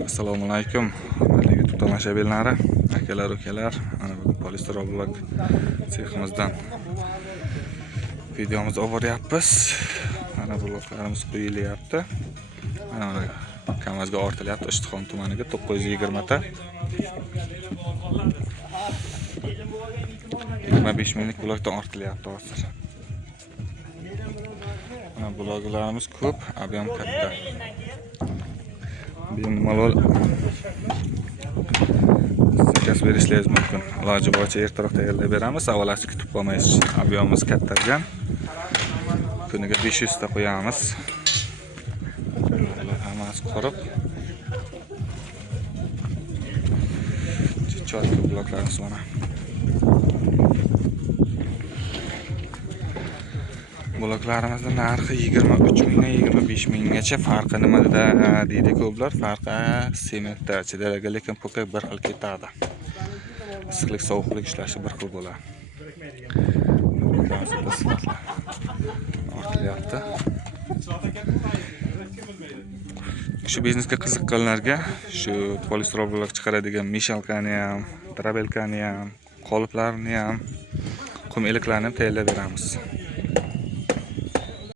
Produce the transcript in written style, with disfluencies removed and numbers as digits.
Assalomu alaykum. Hurmatli YouTube tomoshabinlari, akalar, ukalar. Mana bugun polistrol blok seximizdan videomizni olib boryapmiz. Mana bloklarimiz quyilyapti. Mana KAMAZga ortilyapti. Ishtixon tumaniga 920 ta. 25 minglik blokdan ortilyapti hozir. Mana bloklarimiz ko'p, ob'yom katta. Bemalol zakaz berishingiz mumkin. Iloji boricha ertaroq tayyorlab beramiz. Savolasiz kutib qolmaysiz. Ob'yomimiz kattagan. Kuniga 500 ta qo'yamiz. Hammasi qurib. Chotki bloklarimiz mana. Bloklarimizning narxi 23 mingdan 25 minggacha. Farqi nimada deydi ko'plar? Farqi sementda, ichidagi, lekin po'kak bir xil ketadi. Issiqlik, sovuqlik ishlashi bir xil bo'ladi. Ortilyapti. Shu biznesga qiziqqanlarga shu polistrol blok chiqaradigan mishalkani ham, drabelkani ham, qoliplarni ham, qum eliklarni ham tayyorlab beramiz.